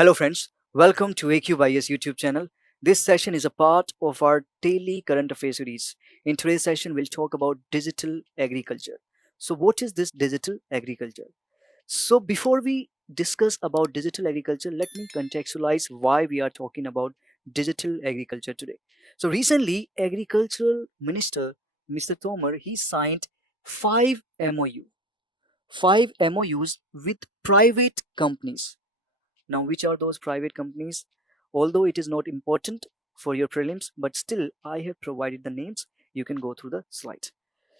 Hello friends, welcome to AQ IAS YouTube channel. This session is a part of our daily current affairs series. In today's session, we'll talk about digital agriculture. So what is this digital agriculture? So before we discuss about digital agriculture, let me contextualize why we are talking about digital agriculture today. So recently, Agricultural Minister Mr. Tomar, he signed 5 MOU, 5 MOUs with private companies. Now, which are those private companies? Although it is not important for your prelims, but still I have provided the names. You can go through the slide.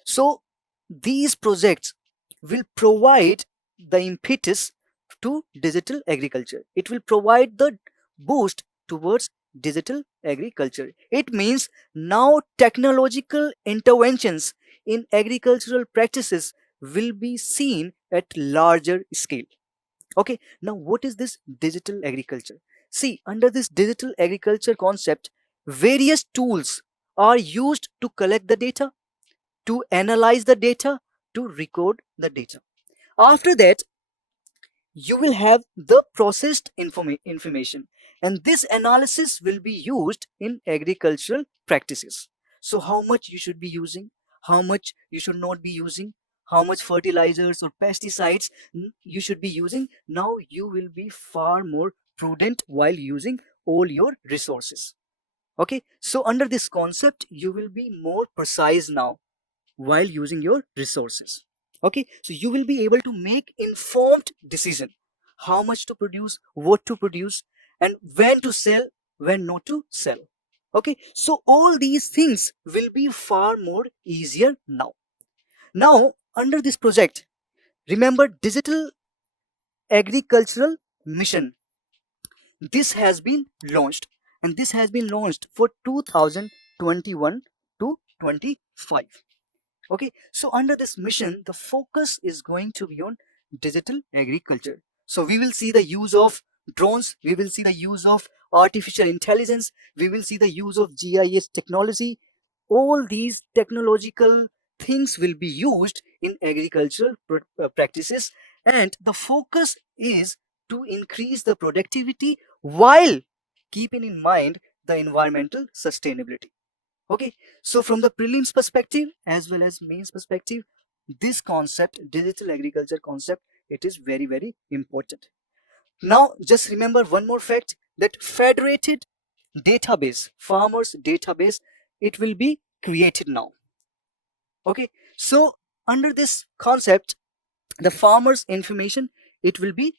So these projects will provide the impetus to digital agriculture. It will provide the boost towards digital agriculture. It means now technological interventions in agricultural practices will be seen at larger scale. Okay, now what is this digital agriculture? See, under this digital agriculture concept, various tools are used to collect the data, to analyze the data, to record the data. After that, you will have the processed information, and this analysis will be used in agricultural practices. So how much you should be using, how much you should not be using, how much fertilizers or pesticides you should be using. Now you will be far more prudent while using all your resources. Okay, so under this concept you will be more precise now while using your resources. Okay, so you will be able to make informed decision, how much to produce, what to produce, and when to sell, when not to sell. Okay, so all these things will be far more easier now. Now under this project, remember digital agricultural mission, this has been launched, and this has been launched for 2021 to 25. Okay, so under this mission, the focus is going to be on digital agriculture. So we will see the use of drones, we will see the use of artificial intelligence, we will see the use of GIS technology. All these technological things will be used in agricultural practices, and the focus is to increase the productivity while keeping in mind the environmental sustainability. Okay, so from the prelims perspective as well as mains perspective, this concept, digital agriculture concept, it is very, very important. Now, just remember one more fact, that federated database, farmers database, it will be created now. Okay, so under this concept, the farmers information, it will be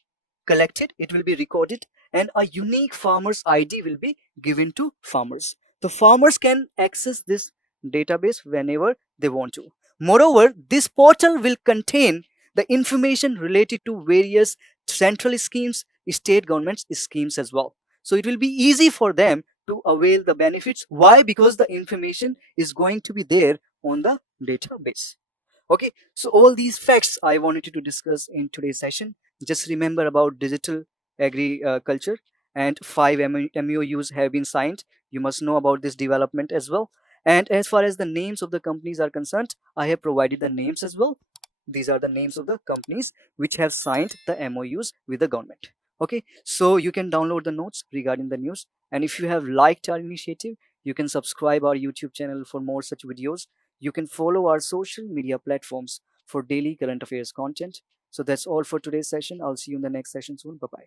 collected, it will be recorded, and a unique farmers ID will be given to farmers. The farmers can access this database whenever they want to. Moreover, this portal will contain the information related to various central schemes, state governments schemes as well. So it will be easy for them to avail the benefits. Why? Because the information is going to be there on the database. Okay, so all these facts I wanted to discuss in today's session. Just remember about digital agriculture, and 5 MOUs have been signed. You must know about this development as well. And as far as the names of the companies are concerned, I have provided the names as well. These are the names of the companies which have signed the MOUs with the government. Okay, so you can download the notes regarding the news. And if you have liked our initiative, you can subscribe our YouTube channel for more such videos. You can follow our social media platforms for daily current affairs content. So that's all for today's session. I'll see you in the next session soon. Bye bye.